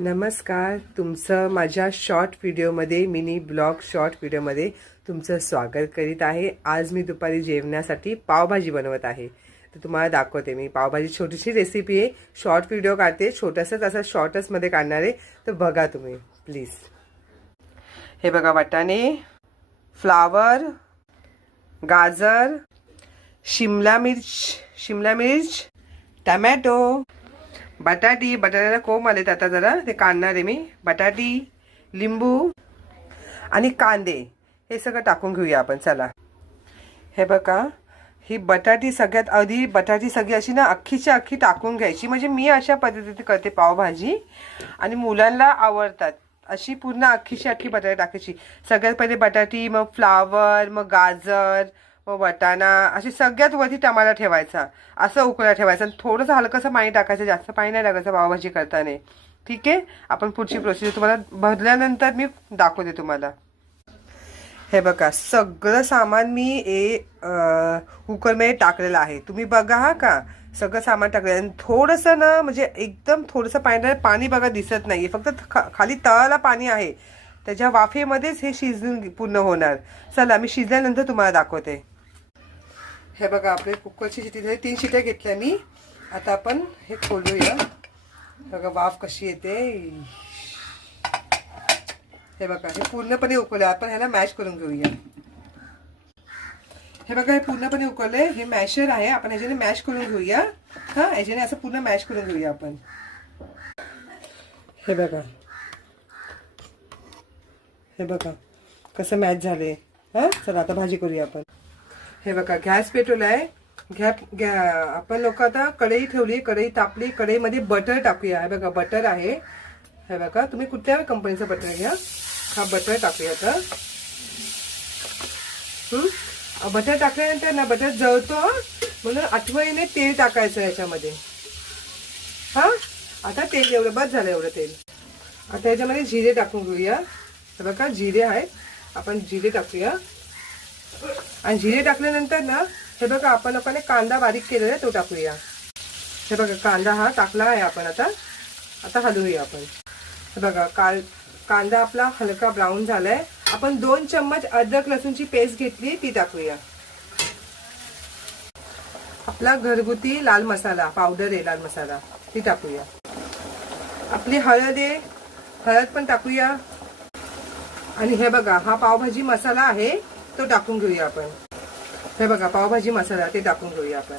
नमस्कार तुमचं माझ्या शॉर्ट व्हिडिओमध्ये मिनी ब्लॉग शॉर्ट व्हिडिओमध्ये तुमचं स्वागत करीत आहे. आज मी दुपारी जेवणासाठी पावभाजी बनवत आहे. तर तुम्हाला दाखवते मी. पावभाजी छोटीशी रेसिपी आहे. शॉर्ट व्हिडिओ काढते. छोटंसंच असं शॉर्टसमध्ये काढणार आहे. तर बघा तुम्ही प्लीज हे बघा वाटाणे फ्लावर गाजर शिमला मिर्च शिमला मिर्च टमॅटो बटाटी बटाट्याला कोंब आलेत आता जरा. ते काढणार आहे मी. बटाटी लिंबू आणि कांदे. हे सगळं टाकून घेऊया आपण. चला. हे बघा. ही बटाटी सगळ्यात आधी बटाटी सगळी अशी ना अख्खीच्या अख्खी टाकून घ्यायची. म्हणजे मी अशा पद्धतीने करते पावभाजी. आणि मुलांना आवडतात. अशी पूर्ण अख्खीची अख्खी बटाटी टाकायची. सगळ्यात पहिले बटाटी मग फ्लावर मग गाजर हो, वटाणा अशी सगळ्यात वरती टमाटा ठेवायचा. असं उकळा ठेवायचं आणि थोडंसं हलकंसं पाणी टाकायचं जास्त पाणी नाही टाकायचं पावभाजी करताना. ठीक आहे? आपण पुढची प्रोसिजर तुम्हाला भरल्यानंतर मी दाखवते तुम्हाला. हे बघा सगळं सामान मी ए कुकरमध्ये टाकलेलं आहे. तुम्ही बघा हा का? सगळं सामान टाकलेलं आणि थोडंसं ना म्हणजे एकदम थोडंसं पाणी पाणी बघा दिसत नाही फक्त खाली तळाला पाणी आहे. त्याच्या वाफेमध्येच हे शिजून पूर्ण होणार. चला मी शिजल्यानंतर तुम्हाला दाखवते. हे बघा आपले कुकरची शिटी झाली तीन शिट्या घेतल्या मी. आता आपण हे खोलूया. बघा वाफ कशी येते. हे बघा हे पूर्णपणे उकळले. आपण ह्याला मॅश करून घेऊया. हे बघा हे पूर्णपणे उकळले. हे मॅशर आहे. आपण ह्याच्याने मॅश करून घेऊया. हा ह्याच्याने असं पूर्ण मॅश करून घेऊया आपण. हे बघा. हे बघा कसं मॅच झाले. हा चला आता भाजी करूया आपण. हे बघा गॅस पेटवलाय घ्या आपण लोक आता कढई ठेवली कढई तापली कढईमध्ये बटर टाकूया. हे बघा बटर आहे. हे बघा तुम्ही कुठल्या कंपनीचं बटर घ्या. हा बटर टाकूया आता. बटर टाकल्यानंतर ना बटर जळतो म्हणून आठवणीने तेल टाकायचं याच्यामध्ये. हा? आता तेल एवढं बस झालं एवढं तेल. आता याच्यामध्ये जिरे टाकून घेऊया. हे बघा जिरे आहेत. आपण जिरे टाकूया. आणि जिरे टाकल्यानंतर ना हे बघा आपण आपण एक कांदा बारीक केलेला आहे तो टाकूया. हे बघा कांदा हा टाकला आहे आपण आता. आता हलवूया आपण. हे बघा काल कांदा आपला हलका ब्राऊन झालाय. आपण दोन चम्मच अद्रक लसूणची पेस्ट घेतली ती टाकूया. आपला घरगुती लाल मसाला पावडर आहे लाल मसाला ती टाकूया. आपली हळद आहे हळद पण टाकूया. आणि हे बघा हा पावभाजी मसाला आहे. तो टाकून घेऊया आपण. हे बघा पावभाजी मसाला ते टाकून घेऊया आपण.